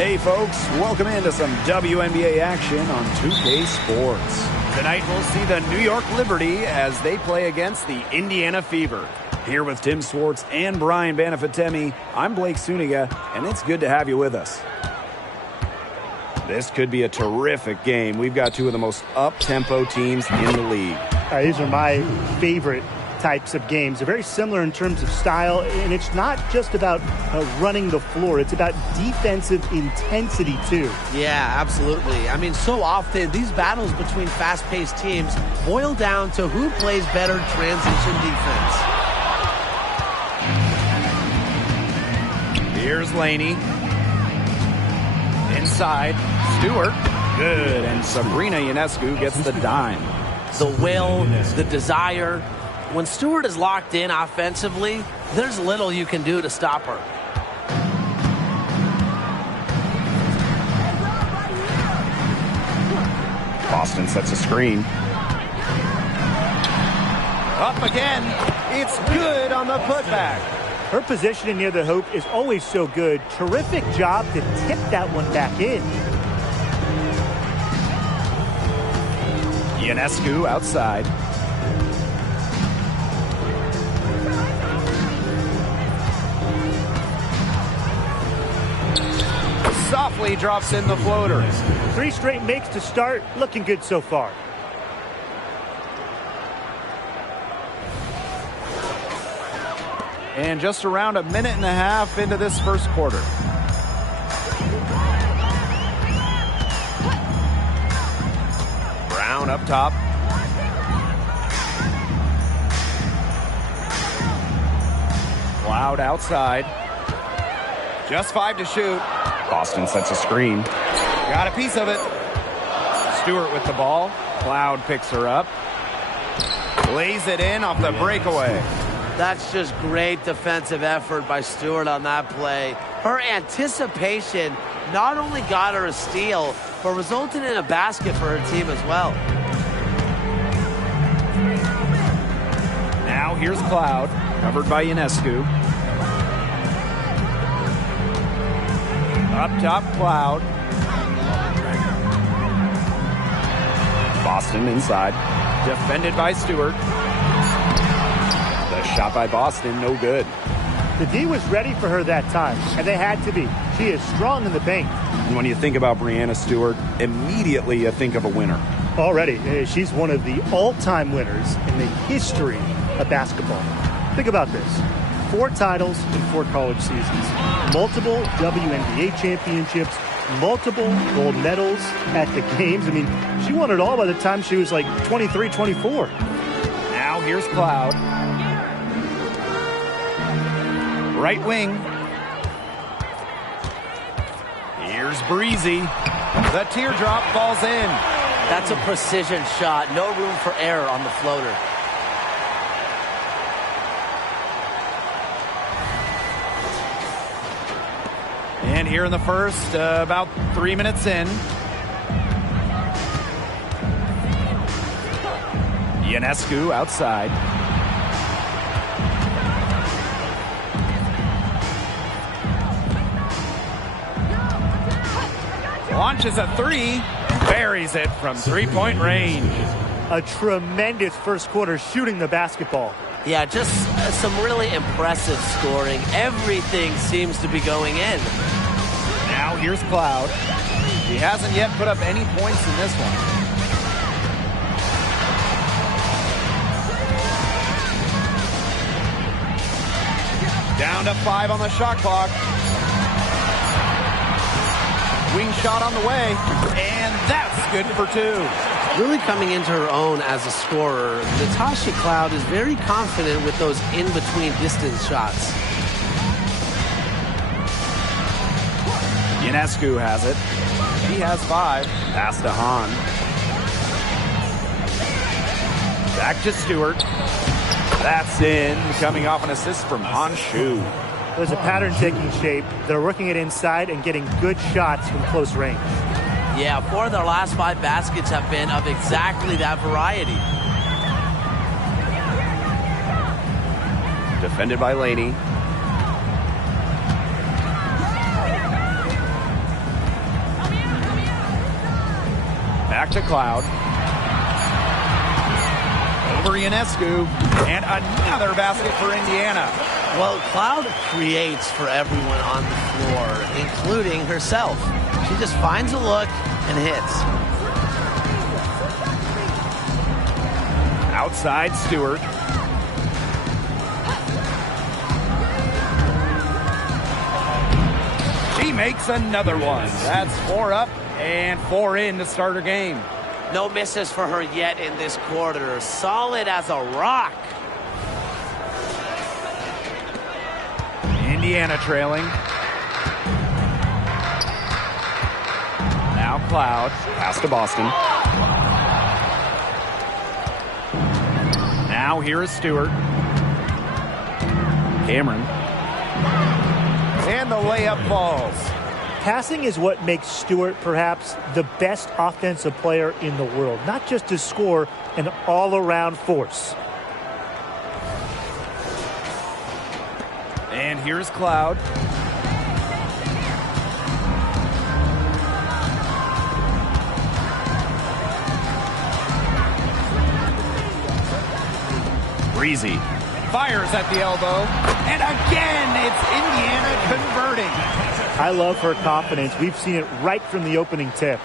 Hey folks, welcome into some WNBA action on 2K Sports. Tonight we'll see the New York Liberty as they play against the Indiana Fever. Here with Tim Swartz and Brian Banafitemi, I'm Blake Suniga, and it's good to have you with us. This could be a terrific game. We've got two of the most up-tempo teams in the league. These are my favorite types of games. They're very similar in terms of style, and it's not just about running the floor. It's about defensive intensity, too. Yeah, absolutely. I mean, so often these battles between fast-paced teams boil down to who plays better transition defense. Here's Laney. Inside. Stewart. Good. And Sabrina Ionescu gets the dime. The will, the desire. When Stewart is locked in offensively, there's little you can do to stop her. Boston sets a screen. Up again. It's good on the putback. Her positioning near the hoop is always so good. Terrific job to tip that one back in. Ionescu outside. Softly drops in the floater. 3 straight makes to start. Looking good so far. And just around a minute and a half into this first quarter. Brown up top. Cloud outside. Just 5 to shoot. Boston sets a screen. Got a piece of it. Stewart with the ball. Cloud picks her up. Lays it in off the breakaway. That's just great defensive effort by Stewart on that play. Her anticipation not only got her a steal, but resulted in a basket for her team as well. Now here's Cloud, covered by Ionescu. Up top, Cloud. Boston inside. Defended by Stewart. The shot by Boston, no good. The D was ready for her that time, and they had to be. She is strong in the paint. And when you think about Breanna Stewart, immediately you think of a winner. Already, she's one of the all-time winners in the history of basketball. Think about this. 4 titles in 4 college seasons. Multiple WNBA championships. Multiple gold medals at the games. I mean, she won it all by the time she was like 23, 24. Now here's Cloud. Right wing. Here's Breezy. The teardrop falls in. That's a precision shot. No room for error on the floater. And here in the first, about 3 minutes in. Ionescu outside. Launches a 3. Buries it from 3-point range. A tremendous first quarter shooting the basketball. Yeah, just some really impressive scoring. Everything seems to be going in. Now here's Cloud. He hasn't yet put up any points in this one. Down to 5 on the shot clock. Wing shot on the way, and that's good for 2. Really coming into her own as a scorer, Natasha Cloud is very confident with those in-between distance shots. Ionescu has it. He has 5. Pass to Hahn. Back to Stewart. That's in. Coming off an assist from Han Shu. There's a pattern taking shape. They're working it inside and getting good shots from close range. Yeah, 4 of their last 5 baskets have been of exactly that variety. Defended by Laney. Back to Cloud. Over Ionescu. And another basket for Indiana. Well, Cloud creates for everyone on the floor, including herself. She just finds a look and hits. Outside Stewart. She makes another one. That's 4 up and 4 in to start her game. No misses for her yet in this quarter. Solid as a rock. Indiana trailing. Now Cloud. Pass to Boston. Now here is Stewart. Cameron. And the layup falls. Passing is what makes Stewart perhaps the best offensive player in the world. Not just to score, an all-around force. And here's Cloud. Breezy fires at the elbow. And again, it's Indiana converting. I love her confidence. We've seen it right from the opening tip.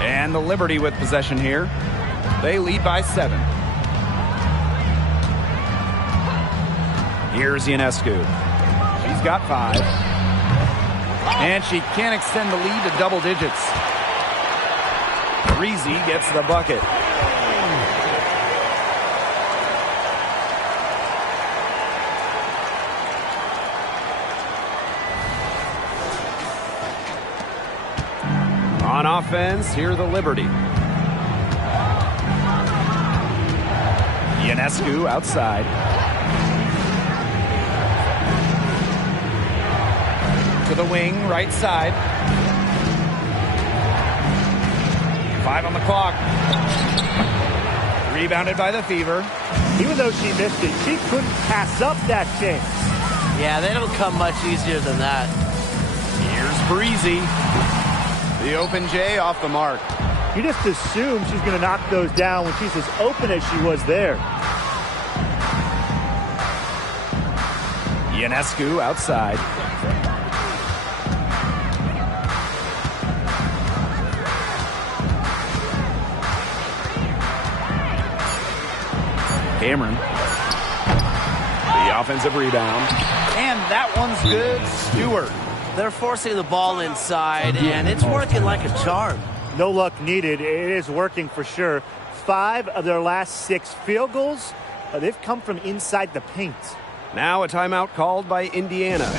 And the Liberty with possession here. They lead by 7. Here's Ionescu. She's got 5. And she can't extend the lead to double digits. Breezy gets the bucket. On offense, here the Liberty. Ionescu outside. To the wing, right side. 5 on the clock. Rebounded by the Fever. Even though she missed it, she couldn't pass up that chance. Yeah, they don't come much easier than that. Here's Breezy. The open J off the mark. You just assume she's going to knock those down when she's as open as she was there. Ionescu outside. Cameron. The offensive rebound. And that one's good. Stewart. They're forcing the ball inside, and it's working like a charm. No luck needed. It is working for sure. 5 of their last 6 field goals, they've come from inside the paint. Now a timeout called by Indiana.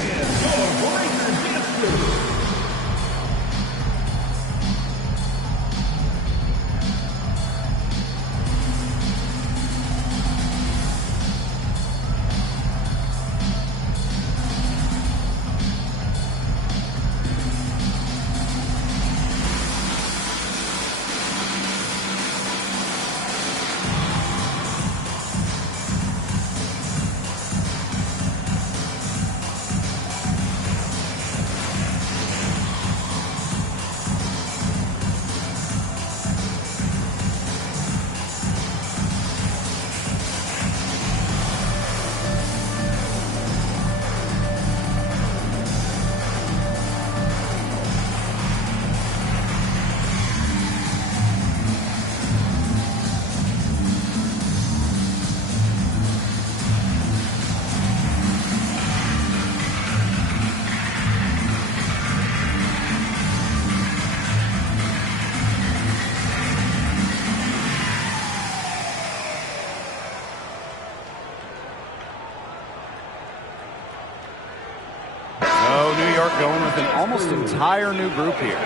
Going with an almost entire new group here.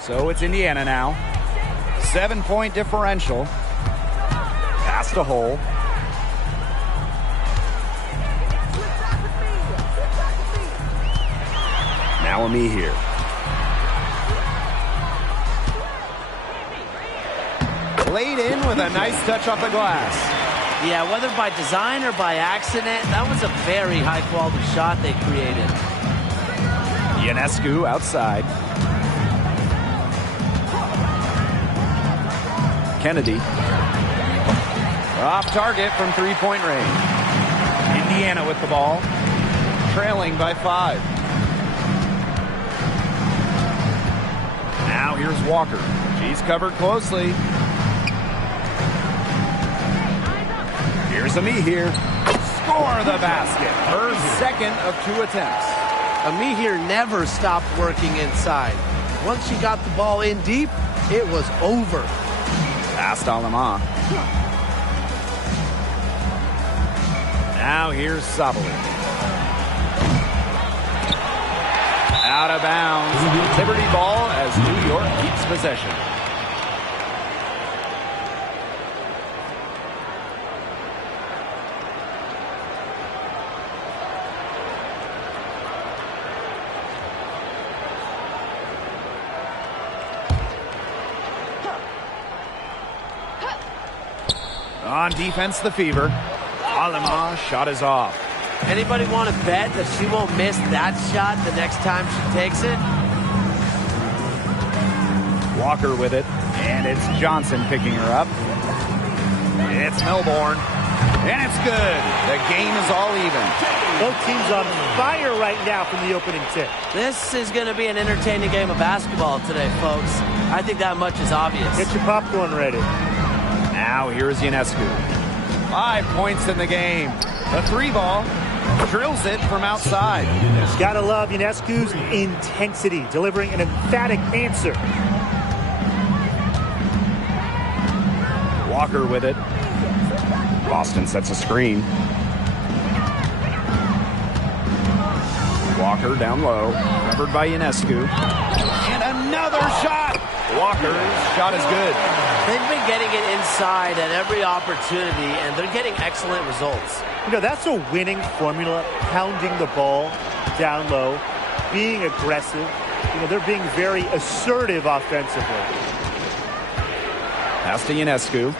So it's Indiana now. 7-point differential. Pass to Hole. Now Ami here. Laid in with a nice touch off the glass. Yeah, whether by design or by accident, that was a very high-quality shot they created. Ionescu outside. Kennedy. Off target from three-point range. Indiana with the ball. Trailing by 5. Now here's Walker. She's covered closely. Here's Ami here. Score the basket. Her second of 2 attempts. Ami here never stopped working inside. Once she got the ball in deep, it was over. Past Alama. Now here's Sabali. Out of bounds. Liberty ball as New York keeps possession. On defense, the Fever. Alama shot is off. Anybody want to bet that she won't miss that shot the next time she takes it? Walker with it, and it's Johnson picking her up. It's Melbourne, and it's good. The game is all even. Both teams on fire right now from the opening tip. This is going to be an entertaining game of basketball today, folks. I think that much is obvious. Get your popcorn ready. Now here's Ionescu. 5 points in the game. The 3 ball. Drills it from outside. Gotta love Ionescu's intensity, delivering an emphatic answer. Walker with it. Boston sets a screen. Walker down low. Covered by Ionescu. And another shot. Walker's shot is good. They've been getting it inside at every opportunity, and they're getting excellent results. You know, that's a winning formula, pounding the ball down low, being aggressive. You know, they're being very assertive offensively. Pass to Ionescu.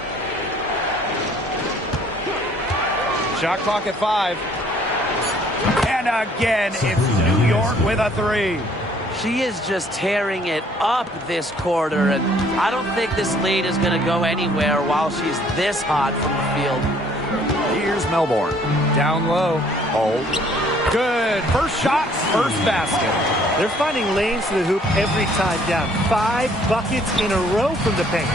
Shot clock at 5. And again, it's New York with a 3. She is just tearing it up this quarter, and I don't think this lead is going to go anywhere while she's this hot from the field. Here's Melbourne. Down low. Hold. Good. First shot, first basket. They're finding lanes to the hoop every time down. 5 buckets in a row from the paint.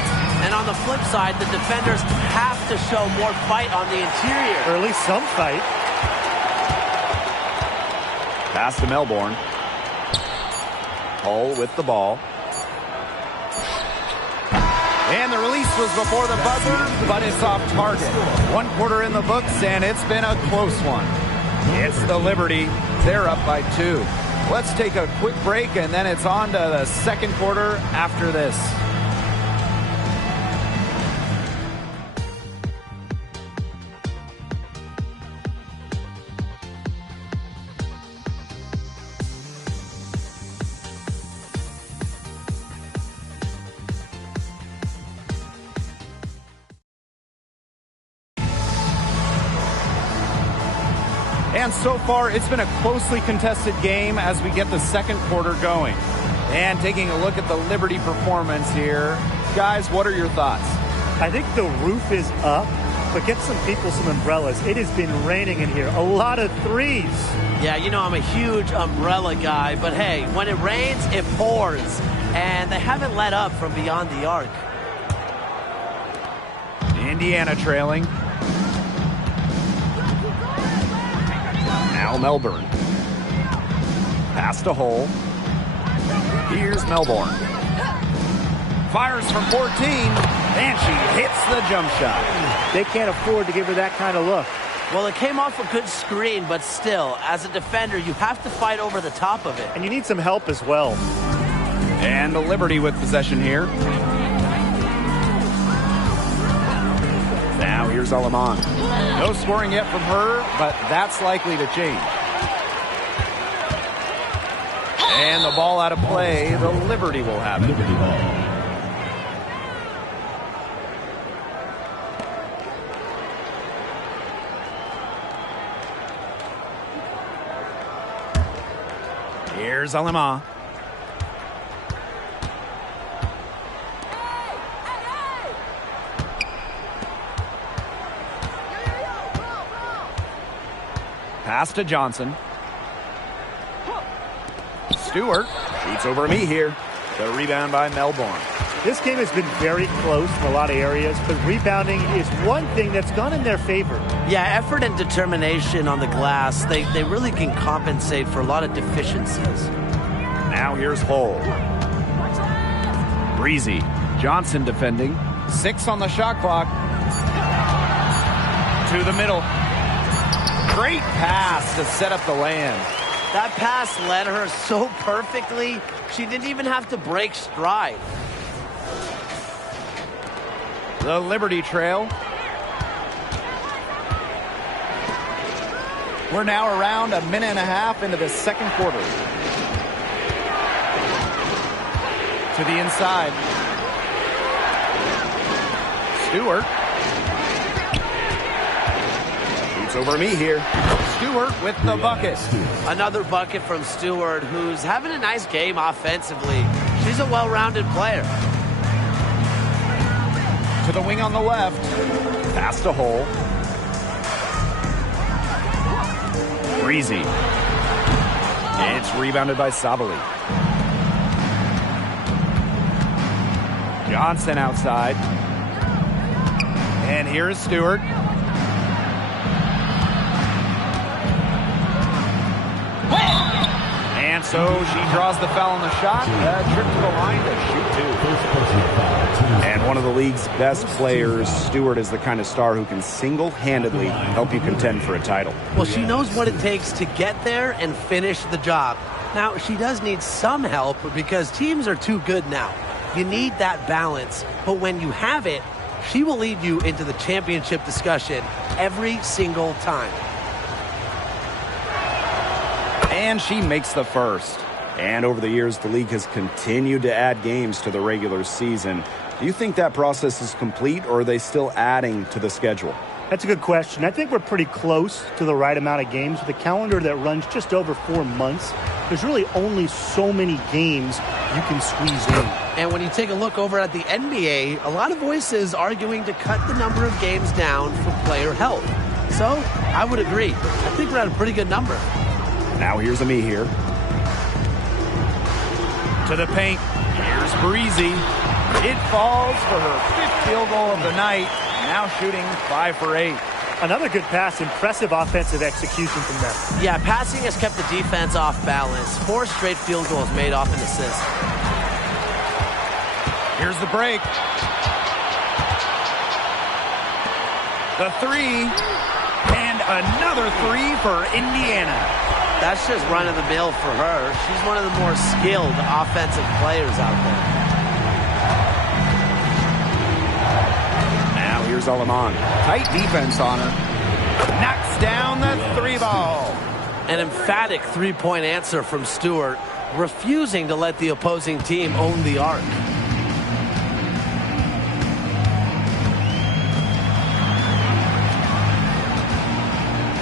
And on the flip side, the defenders have to show more fight on the interior. Or at least some fight. Pass to Melbourne. Hull with the ball. And the release was before the buzzer, but it's off target. 1 quarter in the books, and it's been a close one. It's the Liberty. They're up by 2. Let's take a quick break, and then it's on to the second quarter after this. And so far, it's been a closely contested game as we get the second quarter going. And taking a look at the Liberty performance here. Guys, what are your thoughts? I think the roof is up, but get some people some umbrellas. It has been raining in here. A lot of threes. Yeah, you know I'm a huge umbrella guy, but hey, when it rains, it pours. And they haven't let up from beyond the arc. Indiana trailing. Now Melbourne. Pass to Hull. Here's Melbourne. Fires from 14, and she hits the jump shot. They can't afford to give her that kind of look. Well, it came off a good screen, but still, as a defender, you have to fight over the top of it. And you need some help as well. And the Liberty with possession here. Now here's Alaman. No scoring yet from her, but that's likely to change. And the ball out of play. The Liberty will have it. Here's Alema. Pass to Johnson. Stewart shoots over me here. The rebound by Melbourne. This game has been very close in a lot of areas, but rebounding is one thing that's gone in their favor. Yeah, effort and determination on the glass, they really can compensate for a lot of deficiencies. Now here's Hull. Breezy. Johnson defending. 6 on the shot clock. To the middle. Great pass to set up the land. That pass led her so perfectly, she didn't even have to break stride. The Liberty Trail. We're now around a minute and a half into the second quarter. To the inside. Stewart. Shoots over me here. Stewart with the bucket. Another bucket from Stewart, who's having a nice game offensively. She's a well-rounded player. To the wing on the left. Pass to Hull. Breezy. It's rebounded by Sabali. Johnson outside. And here is Stewart. And so she draws the foul on the shot. Trip to the line to shoot two. And one of the league's best players, Stewart, is the kind of star who can single-handedly help you contend for a title. Well, she knows what it takes to get there and finish the job. Now, she does need some help because teams are too good now. You need that balance. But when you have it, she will lead you into the championship discussion every single time. And she makes the first. And over the years, the league has continued to add games to the regular season. Do you think that process is complete, or are they still adding to the schedule? That's a good question. I think we're pretty close to the right amount of games. With a calendar that runs just over 4 months, there's really only so many games you can squeeze in. And when you take a look over at the NBA, a lot of voices arguing to cut the number of games down for player health. So I would agree. I think we're at a pretty good number. Now here's me here. To the paint. Here's Breezy. It falls for her 5th field goal of the night. Now shooting 5 for 8. Another good pass. Impressive offensive execution from them. Yeah, passing has kept the defense off balance. 4 straight field goals made off an assist. Here's the break. The 3. And another 3 for Indiana. That's just run-of-the-mill for her. She's one of the more skilled offensive players out there. Now here's Aleman. Tight defense on her. Knocks down the 3 ball. An emphatic three-point answer from Stewart, refusing to let the opposing team own the arc.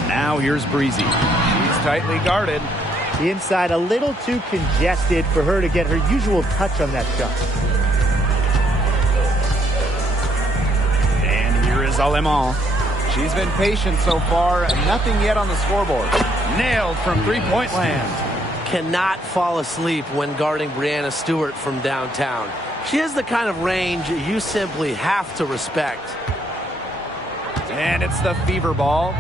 Now here's Breezy. She's tightly guarded. The inside a little too congested for her to get her usual touch on that shot. And here is Aleman. She's been patient so far. Nothing yet on the scoreboard. Nailed from three-point land. Cannot fall asleep when guarding Breanna Stewart from downtown. She has the kind of range you simply have to respect. And it's the Fever ball.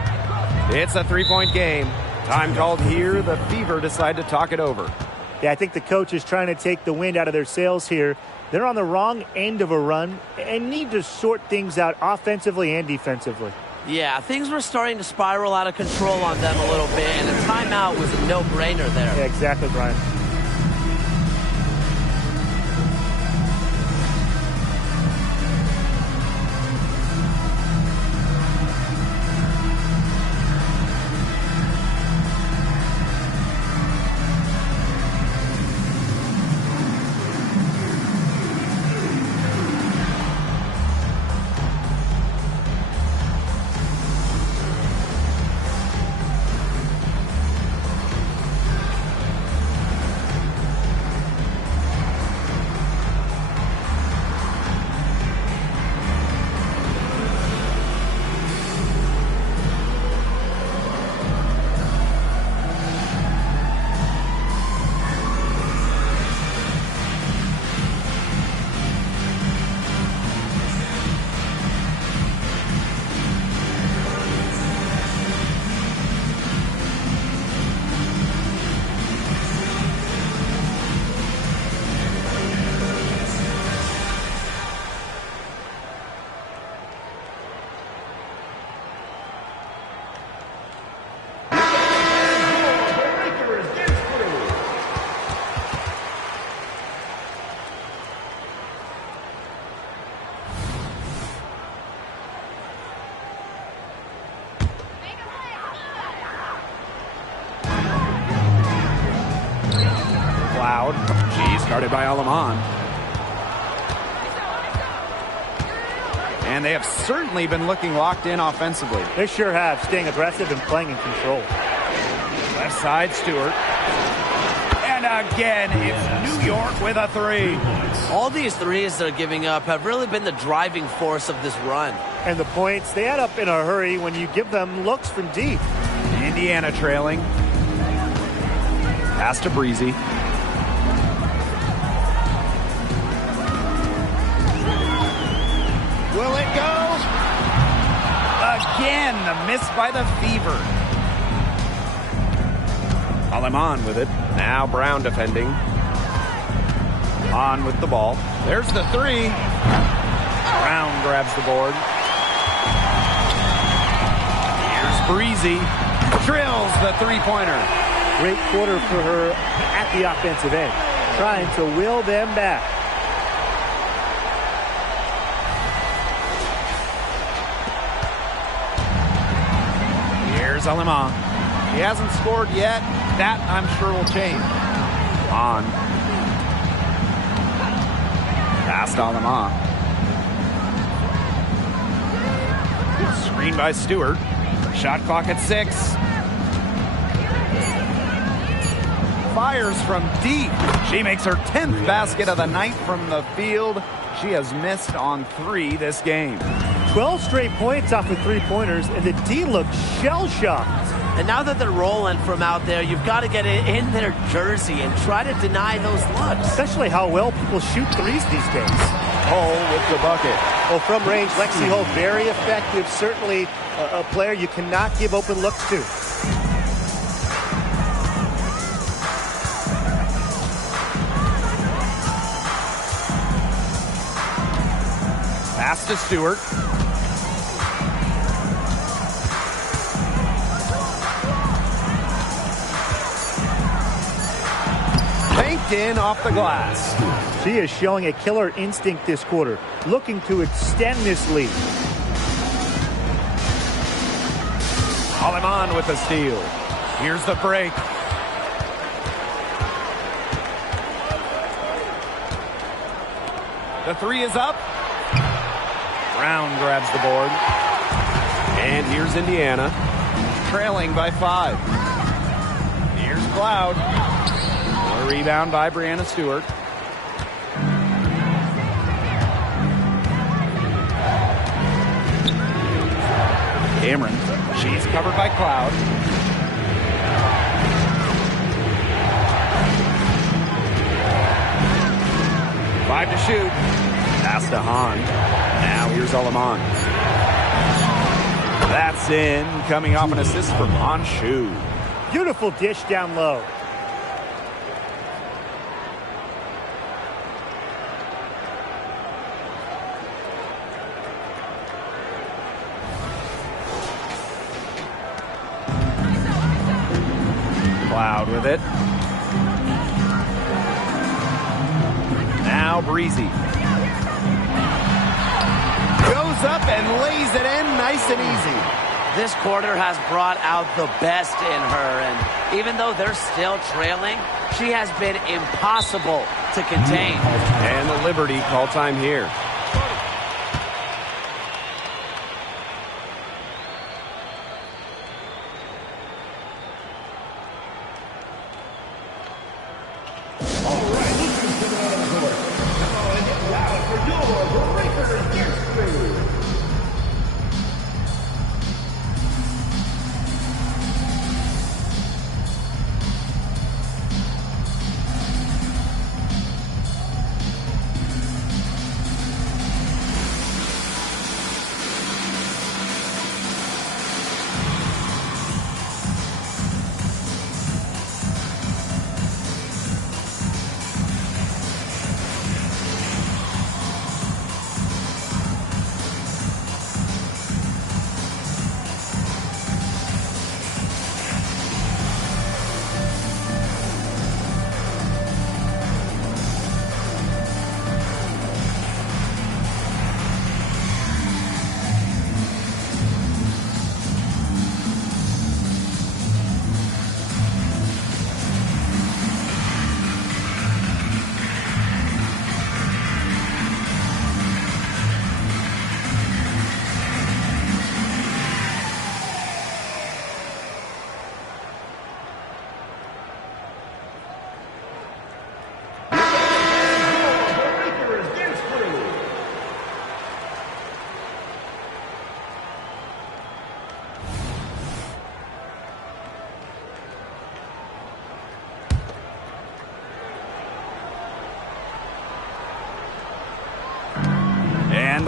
It's a three-point game. Time called here. The Fever decide to talk it over. Yeah, I think the coach is trying to take the wind out of their sails here. They're on the wrong end of a run and need to sort things out offensively and defensively. Yeah, things were starting to spiral out of control on them a little bit, and a timeout was a no-brainer there. Yeah, exactly, Brian. Cloud. She's guarded by Aleman. And they have certainly been looking locked in offensively. They sure have, staying aggressive and playing in control. Left side, Stewart. And again, it's New York with a three. All these threes they're giving up have really been the driving force of this run. And the points, they add up in a hurry when you give them looks from deep. Indiana trailing. Pass to Breezy. Will it go? Again, the miss by the Fever. Aleman with it. Now Brown defending. On with the ball. There's the three. Brown grabs the board. Here's Breezy. Drills the three-pointer. Great quarter for her at the offensive end, trying to will them back. Here's Aleman. He hasn't scored yet. That, I'm sure, will change. On. Past Aleman. Screen by Stewart. Shot clock at 6. Fires from deep. She makes her 10th basket of the night from the field. She has missed on 3 this game. 12 straight points off of three-pointers, and the D looks shell-shocked. And now that they're rolling from out there, you've got to get it in their jersey and try to deny those looks. Especially how well people shoot threes these days. Hull with the bucket. Well, from range, Lexi Hull, very effective. Certainly a player you cannot give open looks to. Pass to Stewart. Banked in off the glass. She is showing a killer instinct this quarter, looking to extend this lead. Aleman with the steal. Here's the break. The three is up. Brown grabs the board. And here's Indiana, trailing by 5. Here's Cloud. A rebound by Breanna Stewart. Cameron, she's covered by Cloud. Five to shoot. Pass to Hahn. Now here's Aleman. That's in, coming off an assist from Honshu. Beautiful dish down low. Cloud with it. Now Breezy. Goes up and lays it in nice and easy. This quarter has brought out the best in her, and even though they're still trailing, she has been impossible to contain. And the Liberty call time here.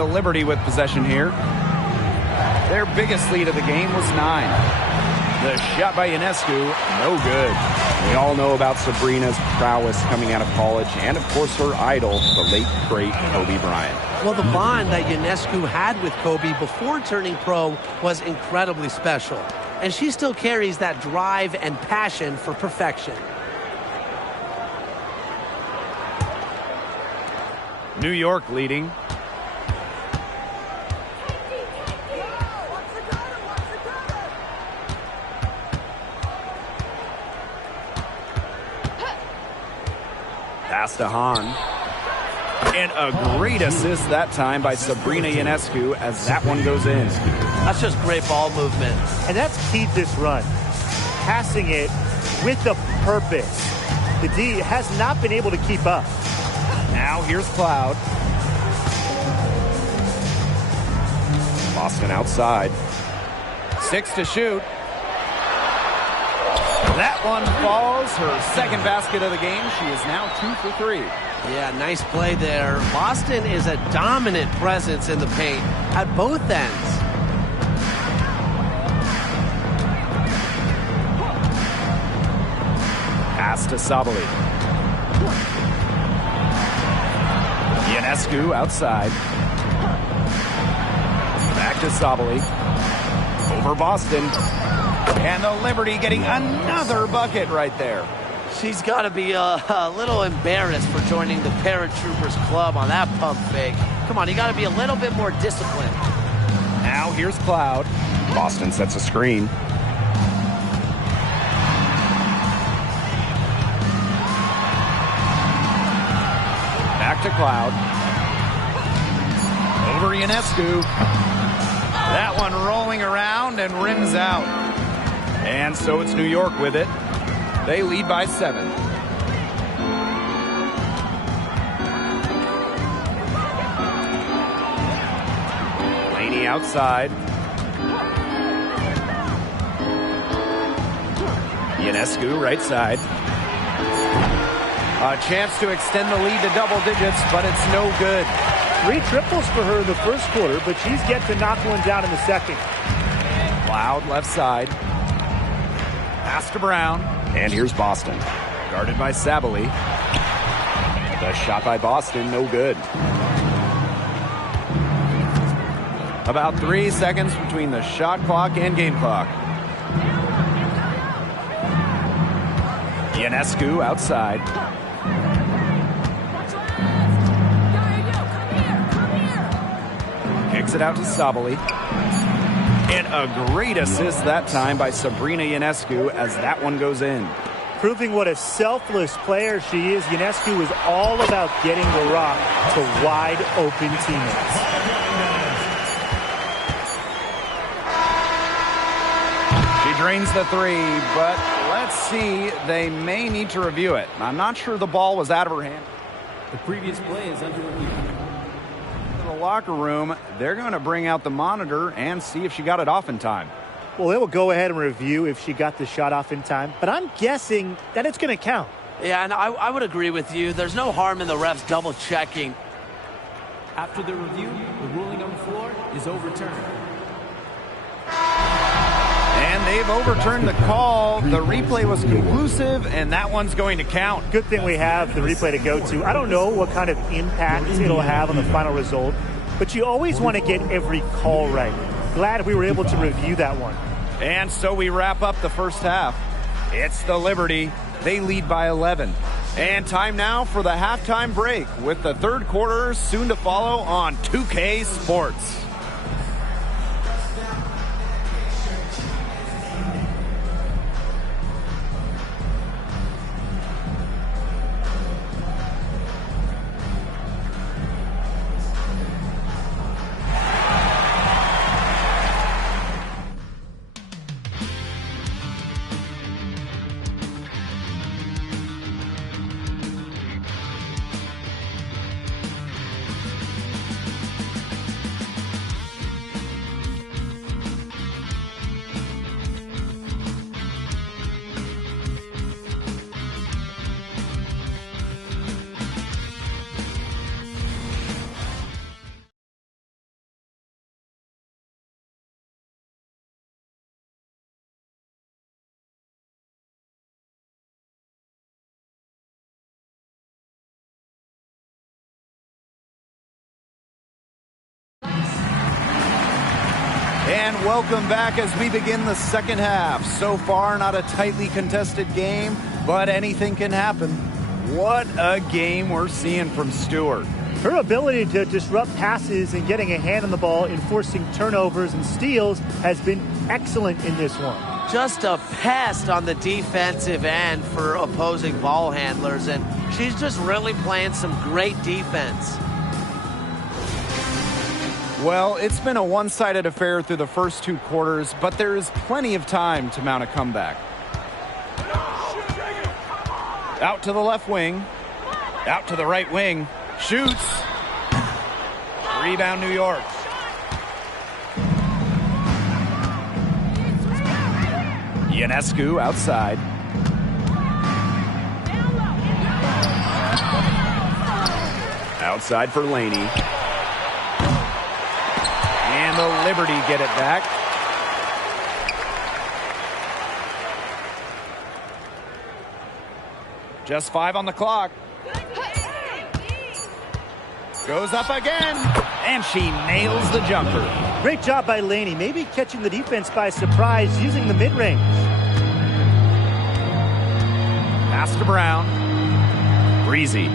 the Liberty with possession here. Their biggest lead of the game was 9. The shot by Ionescu, no good. We all know about Sabrina's prowess coming out of college, and of course her idol, the late, great Kobe Bryant. Well, the bond that Ionescu had with Kobe before turning pro was incredibly special. And she still carries that drive and passion for perfection. New York leading. Pass to Hahn. And a great assist that time by Sabrina Ionescu as that one goes in. That's just great ball movement. And that's key to this run. Passing it with a purpose. The D has not been able to keep up. Now here's Cloud. Boston outside. 6 to shoot. That one falls. Her second basket of the game. She is now 2 for 3. Yeah, nice play there. Boston is a dominant presence in the paint at both ends. Pass to Sabali. Ionescu outside. Back to Sabali. Over Boston. And the Liberty getting another bucket right there. She's got to be a little embarrassed for joining the Paratroopers Club on that pump fake. Come on, you got to be a little bit more disciplined. Now here's Cloud. Boston sets a screen. Back to Cloud. Over Ionescu. That one rolling around and rims out. And so it's New York with it. They lead by 7. Laney outside. Ionescu right side. A chance to extend the lead to double digits, but it's no good. 3 triples for her in the first quarter, but she's yet to knock one down in the second. Cloud left side. Pass to Brown. And here's Boston. Guarded by Sabali. The shot by Boston, no good. About 3 seconds between the shot clock and game clock. Ionescu outside. Kicks it out to Sabali. And a great assist that time by Sabrina Ionescu as that one goes in. Proving what a selfless player she is, Ionescu is all about getting the rock to wide open teammates. She drains the 3, but let's see, they may need to review it. I'm not sure the ball was out of her hand. The previous play is under review. The locker room, they're going to bring out the monitor and see if she got it off in time. Well, they will go ahead and review if she got the shot off in time, but I'm guessing that it's going to count. Yeah, and I would agree with you. There's no harm in the refs double checking. After the review, the ruling on the floor is overturned. And they've overturned the call. The replay was conclusive, and that one's going to count. Good thing we have the replay to go to. I don't know what kind of impact it'll have on the final result, but you always want to get every call right. Glad we were able to review that one. And so we wrap up the first half. It's the Liberty. They lead by 11. And time now for the halftime break with the third quarter soon to follow on 2K Sports. And welcome back as we begin the second half. So far, not a tightly contested game, but anything can happen. What a game we're seeing from Stewart. Her ability to disrupt passes and getting a hand on the ball, enforcing turnovers and steals has been excellent in this one. Just a pest on the defensive end for opposing ball handlers, and she's just really playing some great defense. Well, it's been a one-sided affair through the first two quarters, but there is plenty of time to mount a comeback. Out to the left wing. Out to the right wing. Shoots. Rebound, New York. Ionescu outside. Outside for Laney. And the Liberty get it back. Just 5 on the clock. Goes up again. And she nails the jumper. Great job by Laney, maybe catching the defense by surprise using the mid-range. Pass to Brown. Breezy.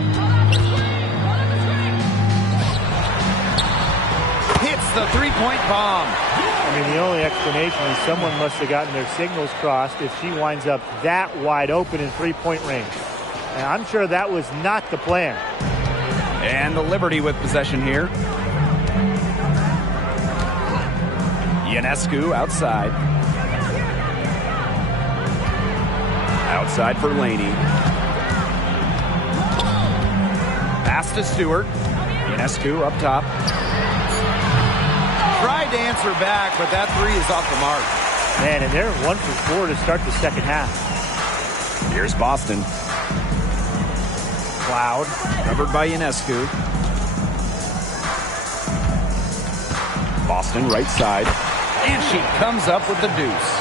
Hits the three-point bomb. I mean, the only explanation is someone must have gotten their signals crossed if she winds up that wide open in three-point range. And I'm sure that was not the plan. And the Liberty with possession here. Ionescu outside. Outside for Laney. Pass to Stewart. Ionescu up top. Tried to answer back, but that three is off the mark. Man, and they're 1 for 4 to start the second half. Here's Boston. Cloud, covered by Ionescu. Boston right side. And she comes up with the deuce.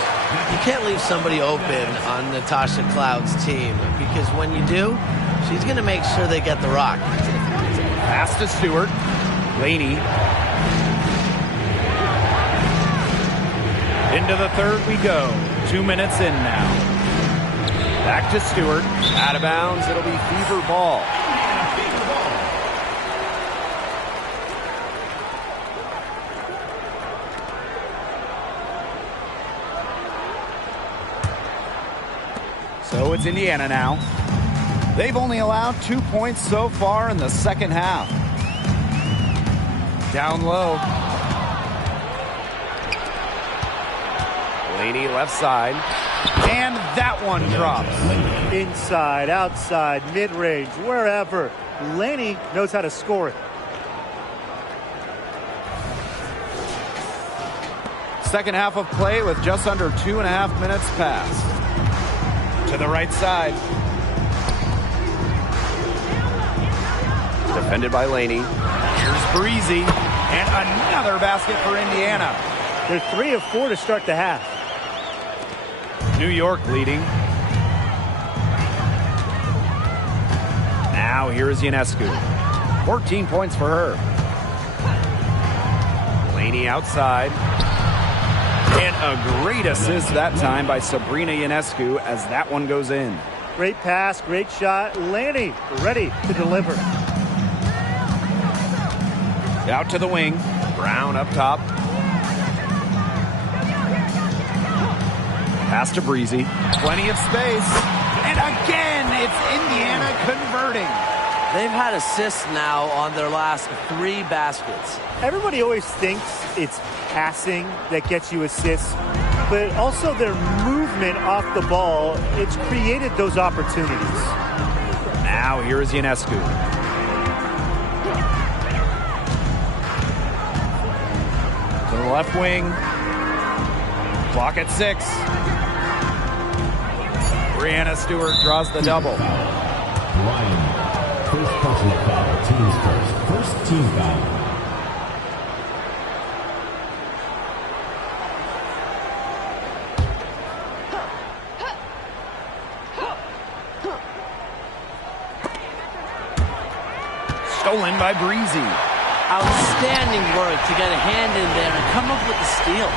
You can't leave somebody open on Natasha Cloud's team, because when you do, she's going to make sure they get the rock. Pass to Stewart. Laney. Into the third we go. 2 minutes in now. Back to Stewart. Out of bounds. It'll be Fever ball. So it's Indiana now. They've only allowed 2 points so far in the second half. Down low. Laney left side. And that one drops. Inside, outside, mid-range, wherever. Laney knows how to score it. Second half of play with just under 2.5 minutes passed. To the right side. Defended by Laney. Here's Breezy. And another basket for Indiana. They're 3 of 4 to start the half. New York leading. Now here is Ionescu. 14 points for her. Laney outside. And a great assist that time by Sabrina Ionescu as that one goes in. Great pass, great shot. Laney ready to deliver. Out to the wing. Brown up top. Pass to Breezy. Plenty of space. And again, it's Indiana converting. They've had assists now on their last 3 baskets. Everybody always thinks it's passing that gets you assists, but also their movement off the ball, it's created those opportunities. Now here is Ionescu. To the left wing. Clock at 6. Brianna Stewart draws the double. Ryan, first personal foul, team's first team foul. Stolen by Breezy. Outstanding work to get a hand in there and come up with the steal.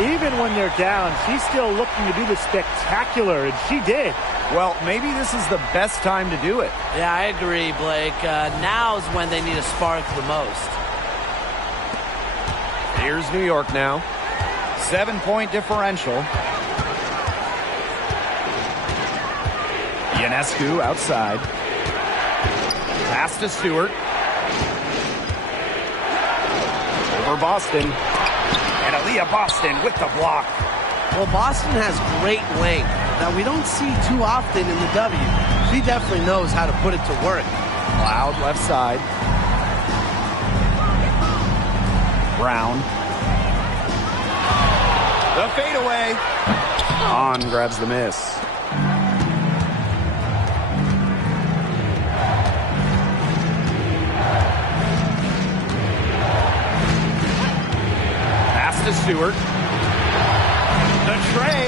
Even when they're down, she's still looking to do the spectacular, and she did. Well, maybe this is the best time to do it. Yeah, I agree, Blake. Now's when they need to spark the most. Here's New York now. 7-point differential. Ionescu outside. Pass to Stewart. Over Boston. And Aaliyah Boston with the block. Well, Boston has great length that we don't see too often in the W. She definitely knows how to put it to work. Cloud left side. Brown. The fadeaway. On grabs the miss. Pass to Stewart. The tray.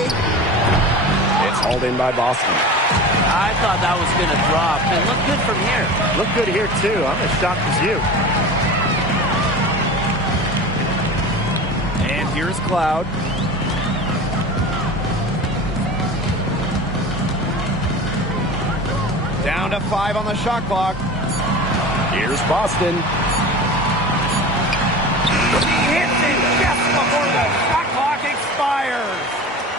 It's hauled in by Boston. I thought that was going to drop. It looked good from here. Look good here, too. I'm as shocked as you. And here's Cloud. Down to 5 on the shot clock. Here's Boston. He hits it just before the shot clock expires.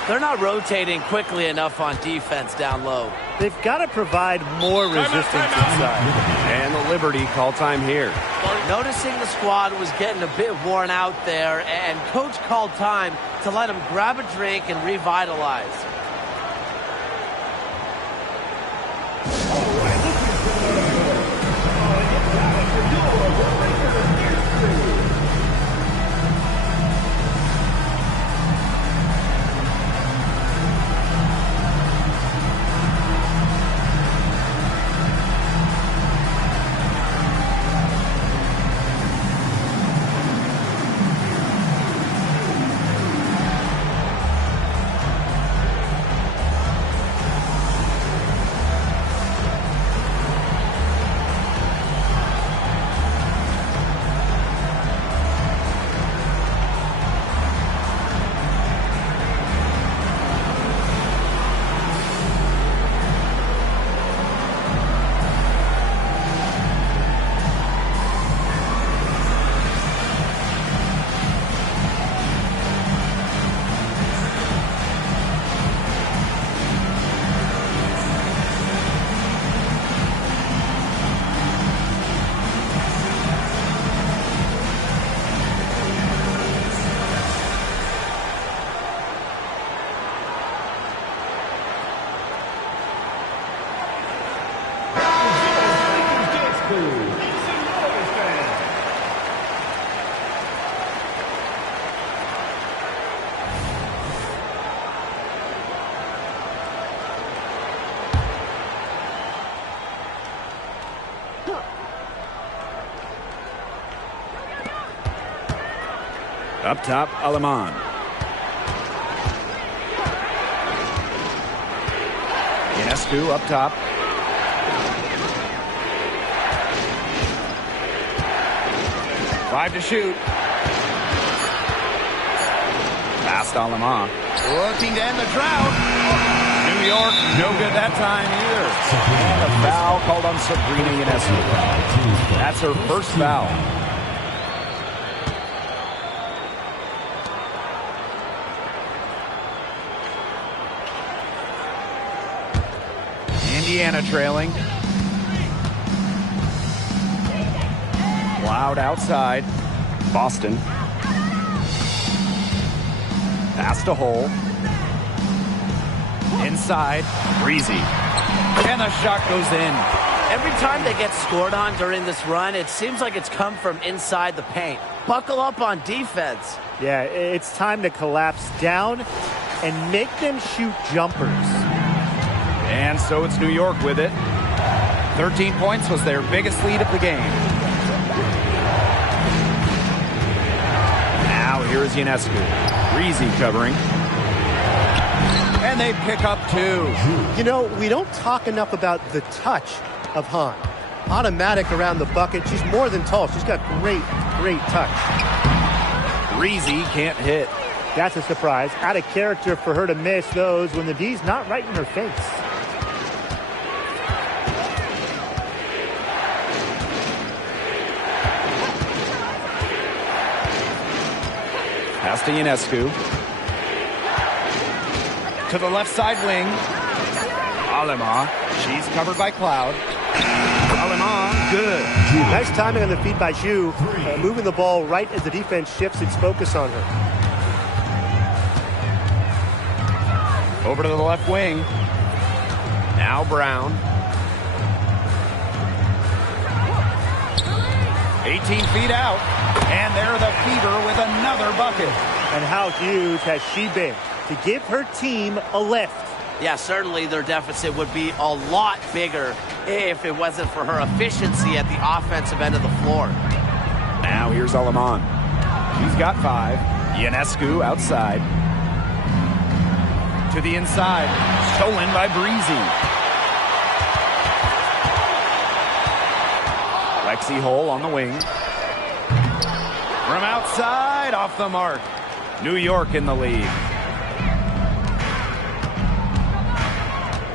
They're not rotating quickly enough on defense down low. They've got to provide more resistance inside. And the Liberty call time here. Noticing the squad was getting a bit worn out there, and coach called time to let them grab a drink and revitalize. Up top, Aleman. Ionescu up top. Five to shoot. Past Aleman. Looking to end the drought. New York, no good that time either. And a foul called on Sabrina Ionescu. That's her first foul. Indiana trailing. Cloud outside. Boston. Pass to Hole. Inside. Breezy. And the shot goes in. Every time they get scored on during this run, it seems like it's come from inside the paint. Buckle up on defense. Yeah, it's time to collapse down and make them shoot jumpers. And so it's New York with it. 13 points was their biggest lead of the game. Now here is Ionescu. Breezy covering. And they pick up two. You know, we don't talk enough about the touch of Hahn. Automatic around the bucket. She's more than tall. She's got great touch. Breezy can't hit. That's a surprise. Out of character for her to miss those when the D's not right in her face. Pass to Ionescu. To the left side wing. Alema. She's covered by Cloud. Alema, good. Nice timing on the feed by Zhu, moving the ball right as the defense shifts its focus on her. Over to the left wing. Now Brown. 18 feet out. And there the Fever with another bucket. And how huge has she been to give her team a lift? Yeah, certainly their deficit would be a lot bigger if it wasn't for her efficiency at the offensive end of the floor. Now here's Aleman. She's got 5. Ionescu outside. To the inside. Stolen by Breezy. Lexi Hull on the wing. From outside, off the mark. New York in the lead.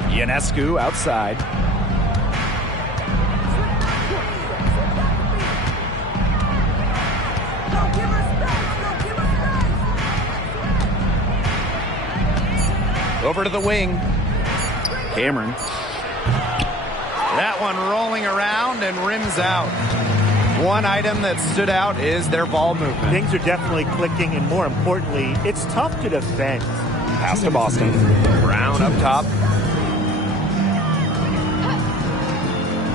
Ionescu outside. Over to the wing. Cameron. That one rolling around and rims out. One item that stood out is their ball movement. Things are definitely clicking, and more importantly, it's tough to defend. Pass to Boston. Brown up top.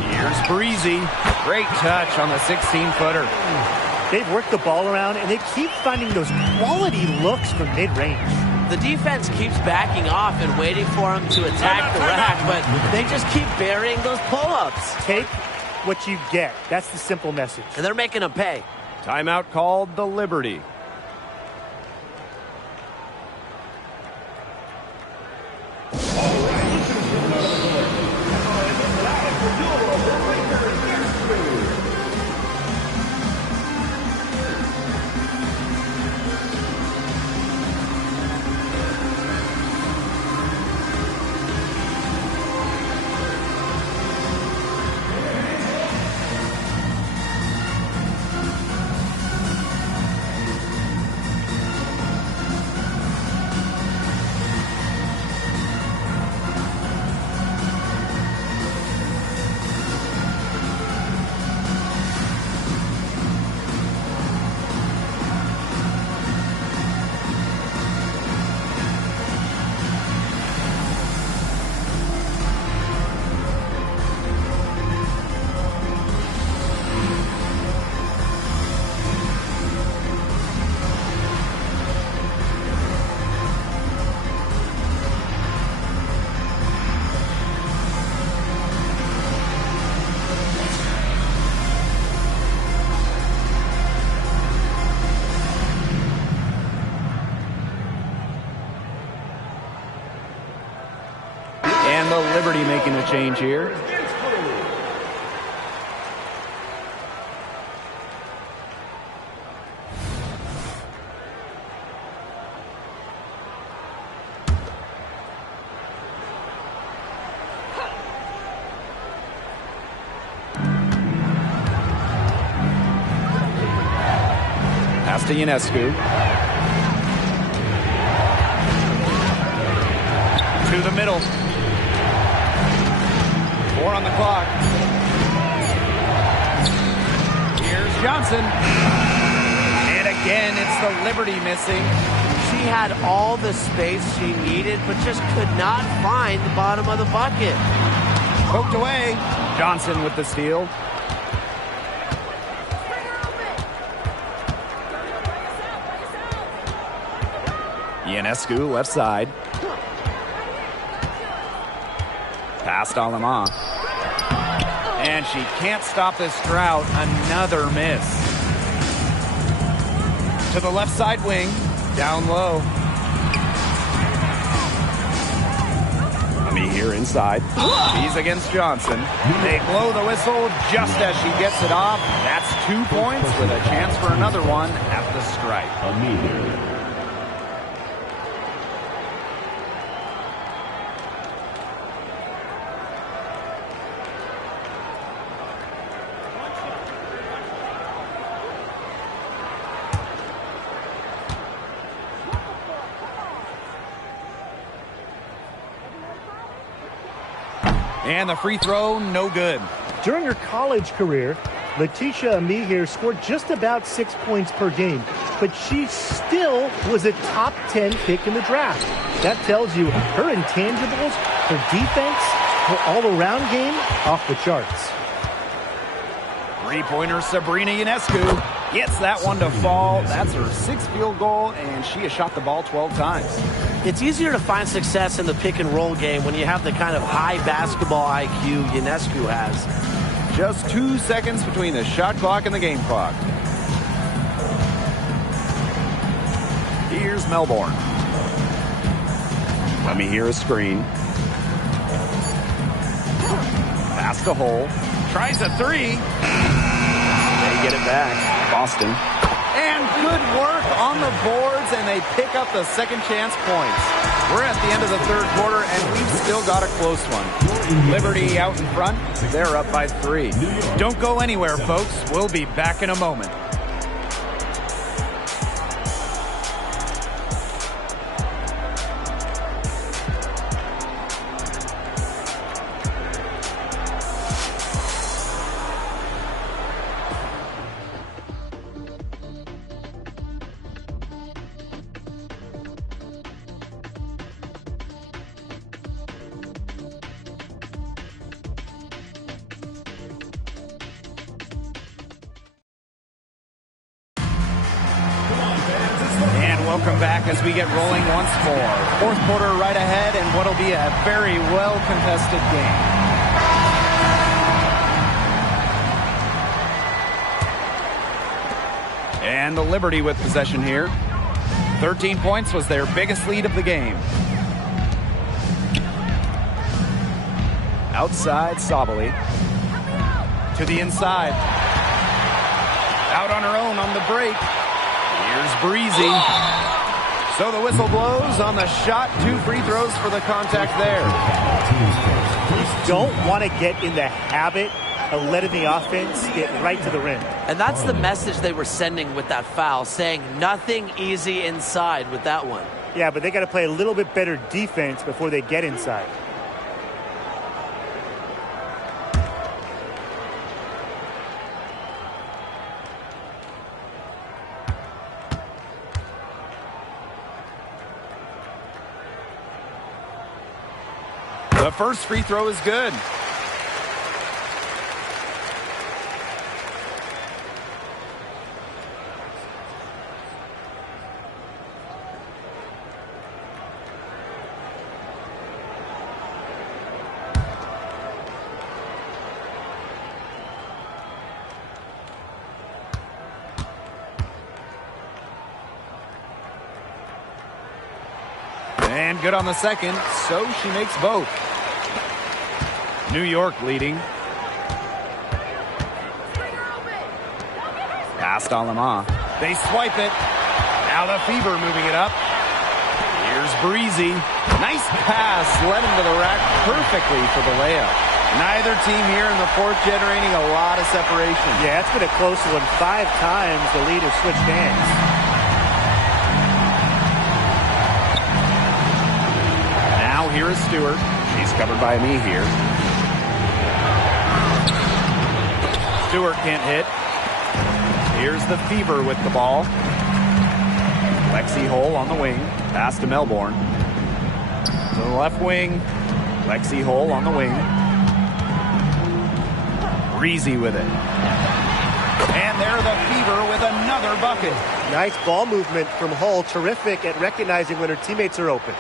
Here's Breezy. Great touch on the 16-footer. They've worked the ball around, and they keep finding those quality looks from mid-range. The defense keeps backing off and waiting for them to attack the rack, but they just keep burying those pull-ups. Take what you get. That's the simple message. And they're making them pay. Timeout called the Liberty. The Liberty making a change here. Pass to Ionescu. To the middle. 4 on the clock. Here's Johnson. And again, it's the Liberty missing. She had all the space she needed, but just could not find the bottom of the bucket. Poked away. Johnson with the steal. Ionescu, left side. Past Alema. And she can't stop this drought. Another miss. To the left side wing. Down low. Ami here inside. He's against Johnson. They blow the whistle just as she gets it off. That's 2 points with a chance for another one at the stripe. And the free throw, no good. During her college career, Letitia Amihir scored just about 6 points per game, but she still was a top 10 pick in the draft. That tells you her intangibles, her defense, her all-around game, off the charts. Three-pointer Sabrina Ionescu gets that one to fall. That's her 6th field goal, and she has shot the ball 12 times. It's easier to find success in the pick-and-roll game when you have the kind of high basketball IQ Ionescu has. Just 2 seconds between the shot clock and the game clock. Here's Melbourne. Let me hear a screen. Pass to Hole. Tries a three. They get it back. Boston. And good work on the boards, and they pick up the second chance points. We're at the end of the third quarter, and we've still got a close one. Liberty out in front. They're up by 3. Don't go anywhere, folks. We'll be back in a moment. Welcome back as we get rolling once more. Fourth quarter right ahead, and what'll be a very well-contested game. And the Liberty with possession here. 13 points was their biggest lead of the game. Outside, Sabali. To the inside. Out on her own on the break. Here's Breezy. So the whistle blows on the shot. 2 free throws for the contact there. You don't want to get in the habit of letting the offense get right to the rim. And that's the message they were sending with that foul, saying nothing easy inside with that one. Yeah, but they got to play a little bit better defense before they get inside. The first free throw is good. And good on the second, so she makes both. New York leading. Past Alama. They swipe it. Now the Fever moving it up. Here's Breezy. Nice pass. Led him to the rack perfectly for the layup. Neither team here in the fourth generating a lot of separation. Yeah, it's been a close one. 5 times the lead has switched hands. Now here is Stewart. She's covered by me here. Stewart can't hit. Here's the Fever with the ball. Lexi Hole on the wing. Pass to Melbourne. To the left wing. Lexi Hole on the wing. Breezy with it. And there the Fever with another bucket. Nice ball movement from Hull. Terrific at recognizing when her teammates are open.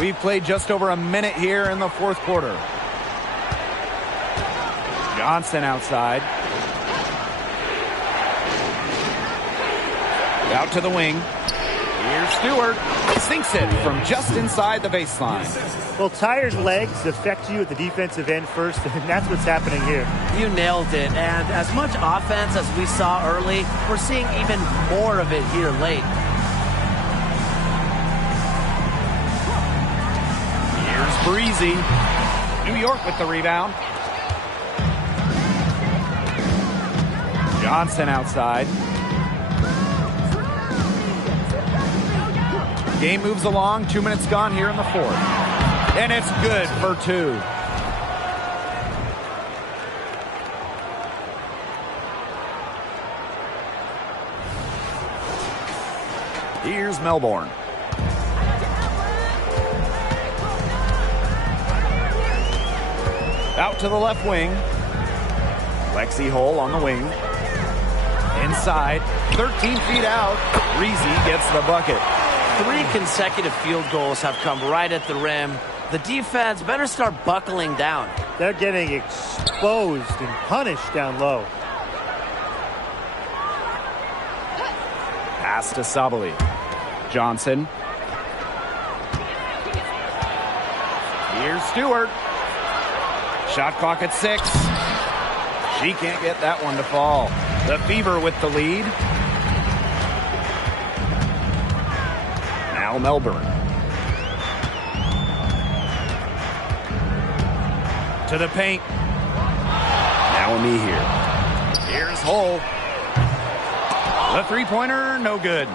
We've played just over a minute here in the fourth quarter. Johnson outside. Out to the wing. Here's Stewart. Sinks it from just inside the baseline. Well, tired legs affect you at the defensive end first, and that's what's happening here. You nailed it. And as much offense as we saw early, we're seeing even more of it here late. Here's Breezy. New York with the rebound. Johnson outside. Game moves along. 2 minutes gone here in the fourth. And it's good for 2. Here's Melbourne. Out to the left wing. Lexi Hull on the wing. Inside, 13 feet out. Reezy gets the bucket. 3 consecutive field goals have come right at the rim. The defense better start buckling down. They're getting exposed and punished down low. Pass to Sabali. Johnson. Here's Stewart. Shot clock at 6. She can't get that one to fall. The Fever with the lead. Now Melbourne. To the paint. Now me here. Here's Hull. The three-pointer, no good.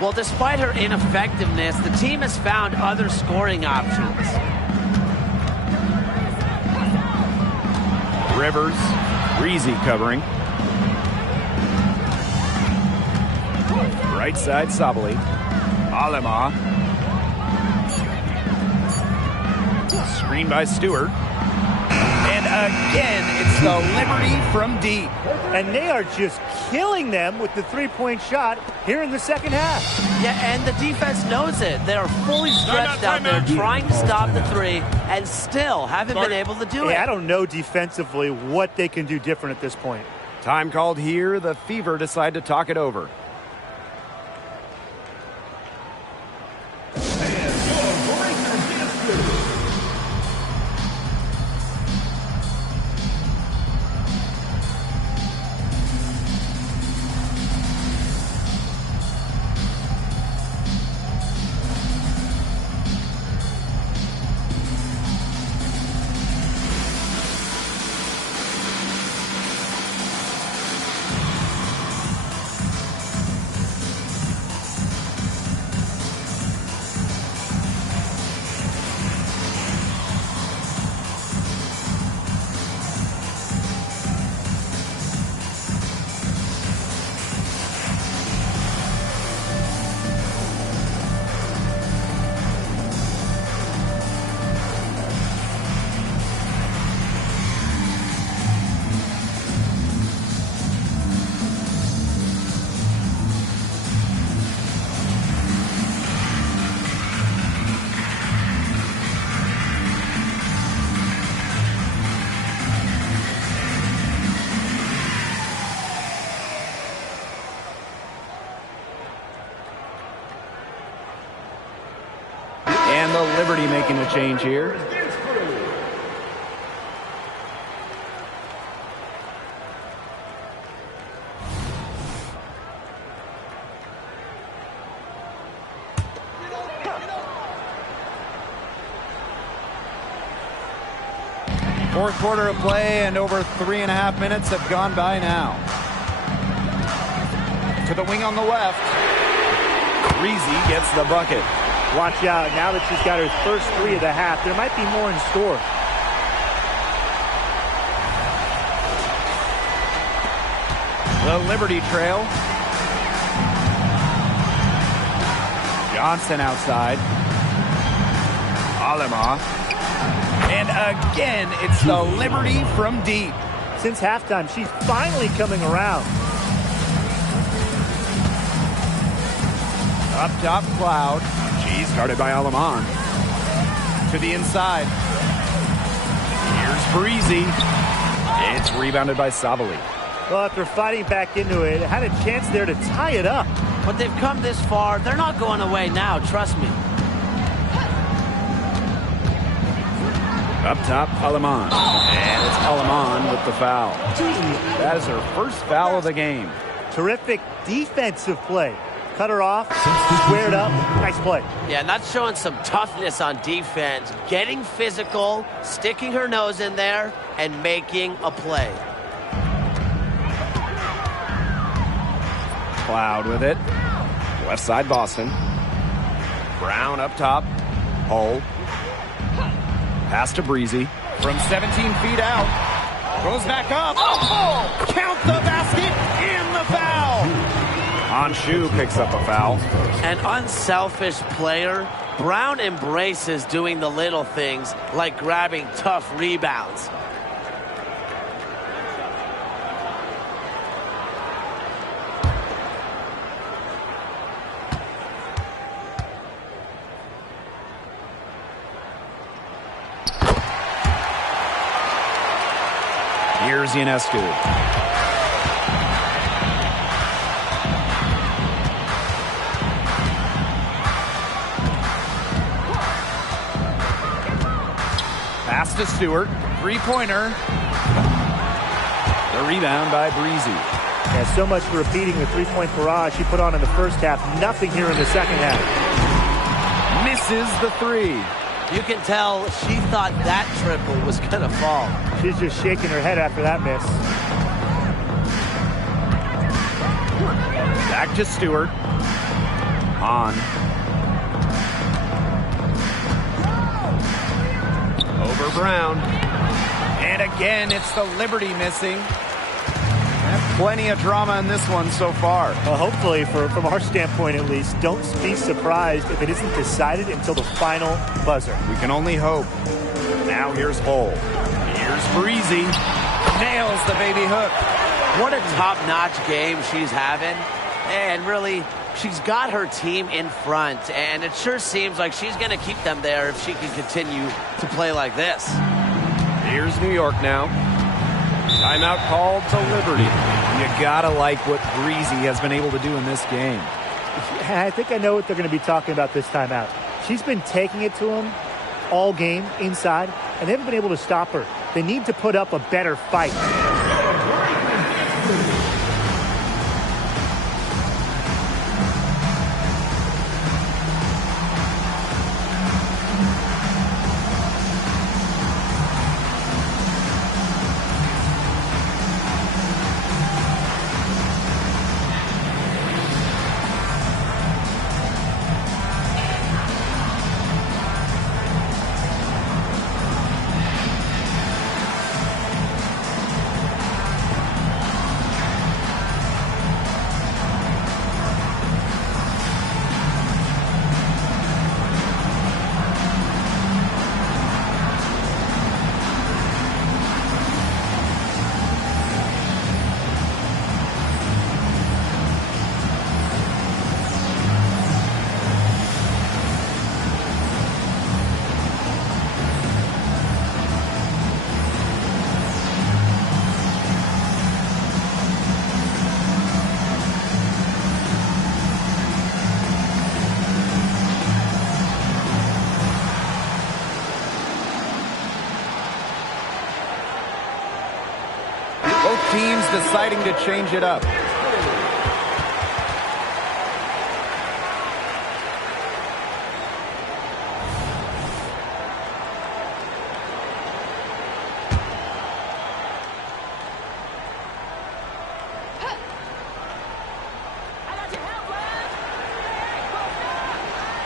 Well, despite her ineffectiveness, the team has found other scoring options. Rivers. Reezy covering. Right side, Sabali. Alema. Screen by Stewart. And again, it's the Liberty from deep. And they are just killing them with the three-point shot here in the second half. Yeah, and the defense knows it. They're fully stretched out there trying to stop the three and still haven't been able to do it. I don't know defensively what they can do different at this point. Time called here. The Fever decide to talk it over. And the Liberty making a change here. Fourth quarter of play, and over 3.5 minutes have gone by now. To the wing on the left. Reezy gets the bucket. Watch out, now that she's got her first 3 of the half, there might be more in store. The Liberty trail. Johnson outside. Alema. And again, it's the Liberty from deep. Since halftime, she's finally coming around. Up top, Cloud. She's guarded by Alaman. To the inside. Here's Breezy. It's rebounded by Sabali. Well, after fighting back into it, had a chance there to tie it up. But they've come this far. They're not going away now, trust me. Up top, Alaman. And it's Alaman with the foul. That is her first foul of the game. Terrific defensive play. Cut her off, squared up, nice play. Yeah, and that's showing some toughness on defense. Getting physical, sticking her nose in there, and making a play. Cloud with it. Left side, Boston. Brown up top. Hull. Pass to Breezy. From 17 feet out. Goes back up. Oh! Count the basket and the foul. Anshu picks up a foul. An unselfish player. Brown embraces doing the little things like grabbing tough rebounds. Here's Ionescu. Pass to Stewart. Three-pointer. The rebound by Breezy. Yeah, so much for repeating the three-point barrage she put on in the first half. Nothing here in the second half. Misses the three. You can tell she thought that triple was going to fall. She's just shaking her head after that miss. Back to Stewart. On. Over Brown. And again, it's the Liberty missing. And plenty of drama in this one so far. Well, hopefully, from our standpoint at least, don't be surprised if it isn't decided until the final buzzer. We can only hope. Now here's Hull. Here's Breezy. Nails the baby hook. What a top-notch game she's having. And really, she's got her team in front. And it sure seems like she's going to keep them there if she can continue to play like this. Here's New York now. Timeout called to Liberty. You gotta like what Breezy has been able to do in this game. I think I know what they're going to be talking about this timeout. She's been taking it to them all game inside, and they haven't been able to stop her. They need to put up a better fight. Both teams deciding to change it up.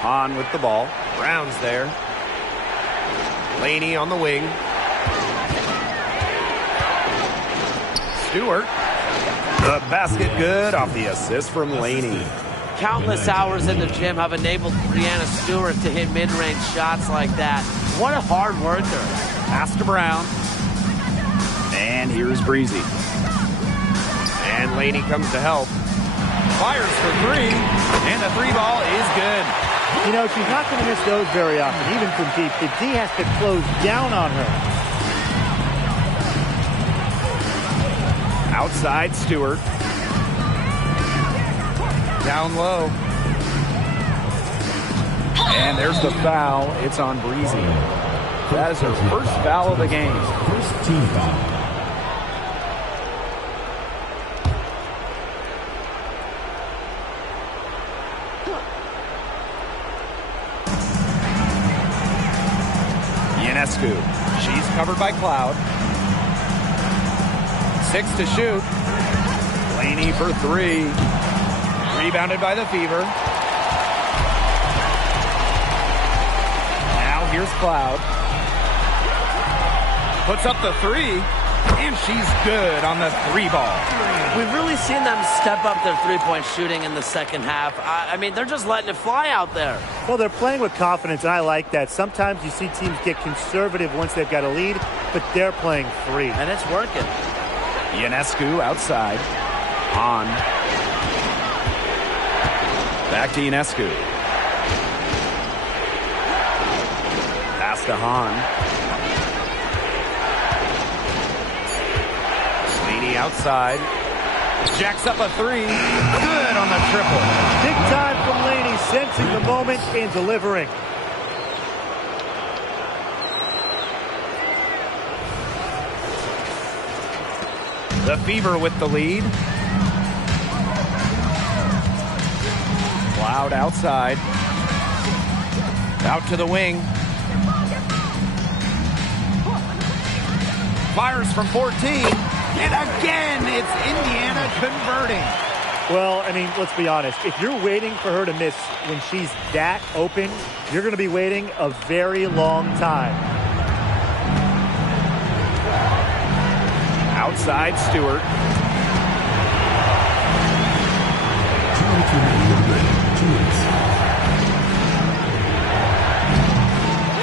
On with the ball. Brown's there. Laney on the wing. Stewart. The basket good off the assist from Laney. Countless hours in the gym have enabled Breanna Stewart to hit mid-range shots like that. What a hard worker. Pass to Brown. And here's Breezy. And Laney comes to help. Fires for three. And the three ball is good. You know, she's not going to miss those very often, even from deep. The D has to close down on her. Outside Stewart. Down low. And there's the foul. It's on Breezy. That is her first foul of the game. First team foul. Ionescu. She's covered by Cloud. 6 to shoot. Laney for three. Rebounded by the Fever. here's Cloud. Puts up the three, and she's good on the three ball. We've really seen them step up their three-point shooting in the second half. I mean, they're just letting it fly out there. Well, they're playing with confidence, and I like that. Sometimes you see teams get conservative once they've got a lead, but they're playing free. And it's working. Ionescu outside. On. Back to Ionescu. Pass to Hahn. Laney outside. Jacks up a three. Good on the triple. Big time from Laney, sensing the moment and delivering. The Fever with the lead. Cloud outside. Out to the wing. Fires from 14. And again, it's Indiana converting. Well, I mean, let's be honest. If you're waiting for her to miss when she's that open, you're going to be waiting a very long time. Outside Stewart.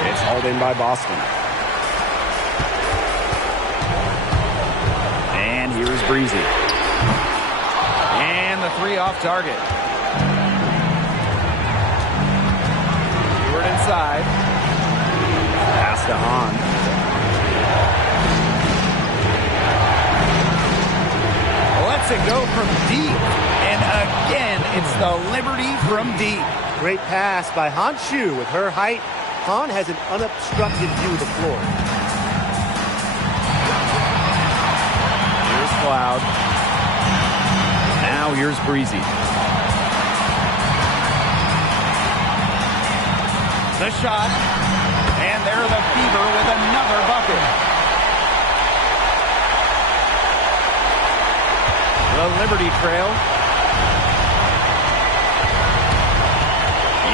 It's hauled in by Boston. And here's Breezy. And the three off target. Stewart inside. Pass to Hahn. Lets it go from deep. And again, it's the Liberty from deep. Great pass by Hanshu. With her height, Hahn has an unobstructed view of the floor. Here's Cloud. Now here's Breezy. The shot. And they're the Fever with another bucket. The Liberty trail.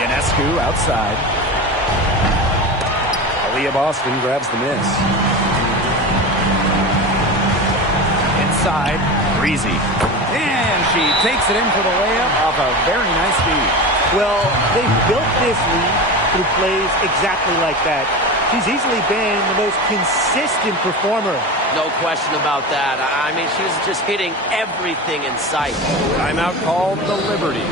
Ionescu outside. Aaliyah Boston grabs the miss. Inside, Breezy. And she takes it in for the layup off a very nice feed. Well, they've built this lead through plays exactly like that. She's easily been the most consistent performer. No question about that. I mean, she's just hitting everything in sight. Timeout called the Liberty.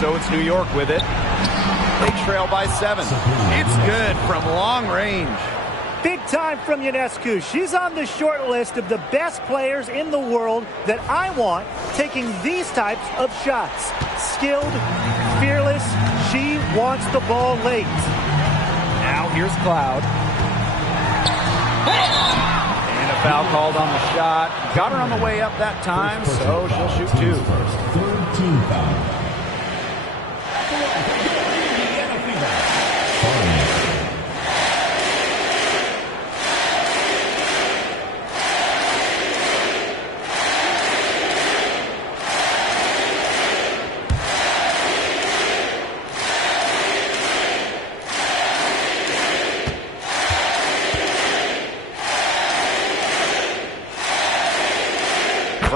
So it's New York with it. They trail by 7. It's good from long range. Big time from Ionescu. She's on the short list of the best players in the world that I want taking these types of shots. Skilled, fearless. She wants the ball late. Now here's Cloud. And a foul called on the shot. Got her on the way up that time, so she'll shoot 2. Third team foul.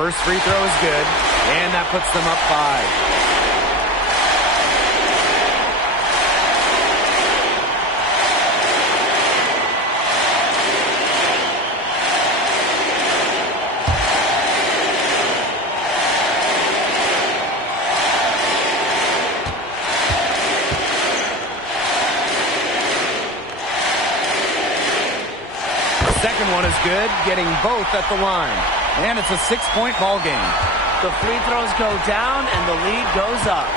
First free throw is good, and that puts them up 5. Second one is good, getting both at the line. And it's a 6-point ball game. The free throws go down and the lead goes up.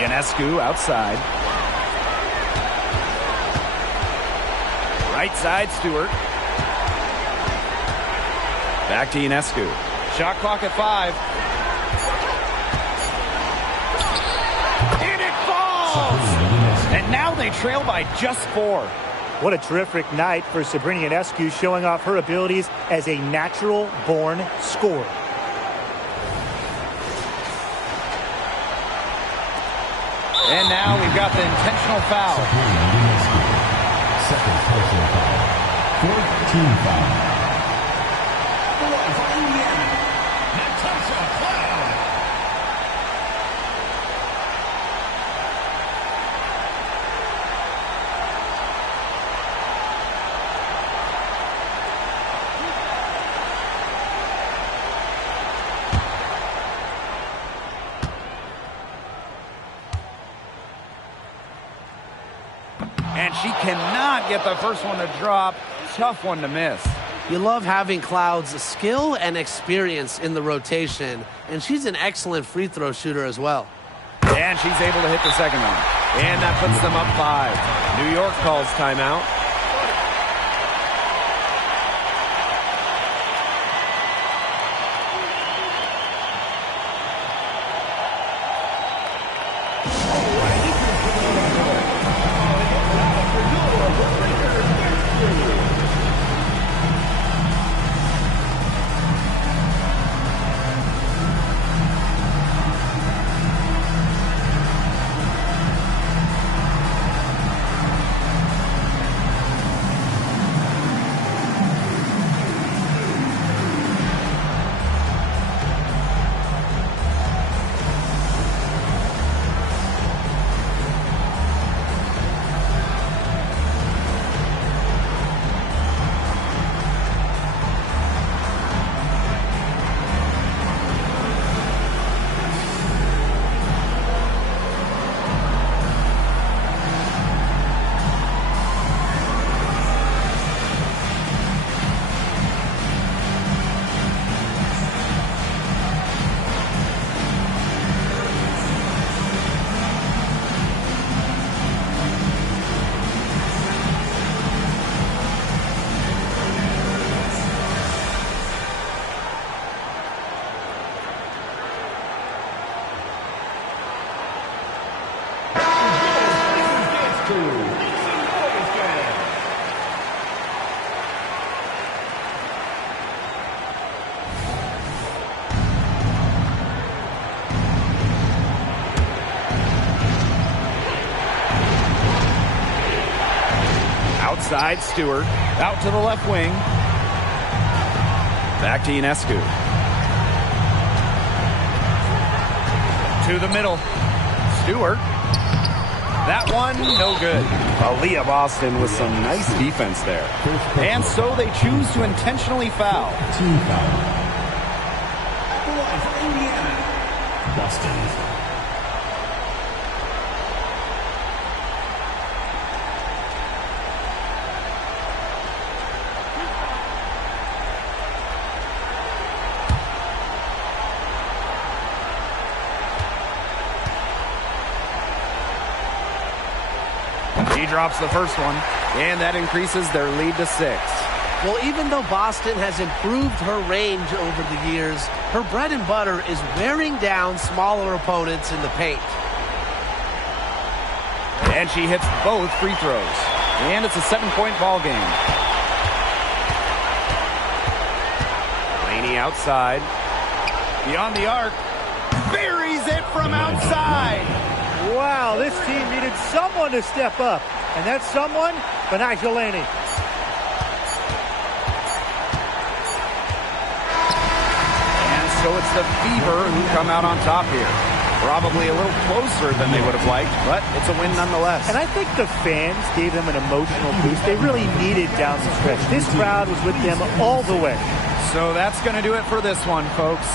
Ionescu outside. Right side, Stewart. Back to Ionescu. Shot clock at 5. And it falls! And now they trail by just 4. What a terrific night for Sabrina Ionescu, showing off her abilities as a natural-born scorer. And now we've got the intentional foul. Second personal foul. 4th team foul. And she cannot get the first one to drop. Tough one to miss. You love having Cloud's skill and experience in the rotation, and she's an excellent free throw shooter as well. And she's able to hit the second one. And that puts them up 5. New York calls timeout. Outside, Stewart. Out to the left wing. Back to Ionescu. To the middle. Stewart. That one, no good. Aaliyah Boston with some nice defense there. And so they choose to intentionally foul. Team foul. For Indiana. Boston. He drops the first one, and that increases their lead to 6. Well, even though Boston has improved her range over the years, her bread and butter is wearing down smaller opponents in the paint. And she hits both free throws. And it's a 7-point ball game. Laney outside. Beyond the arc. Buries it from outside. Wow, this team needed someone to step up. And that's someone, Mikayla. so it's the Fever who come out on top here. Probably a little closer than they would have liked, but it's a win nonetheless. And I think the fans gave them an emotional boost. They really needed down the stretch. This crowd was with them all the way. So that's going to do it for this one, folks.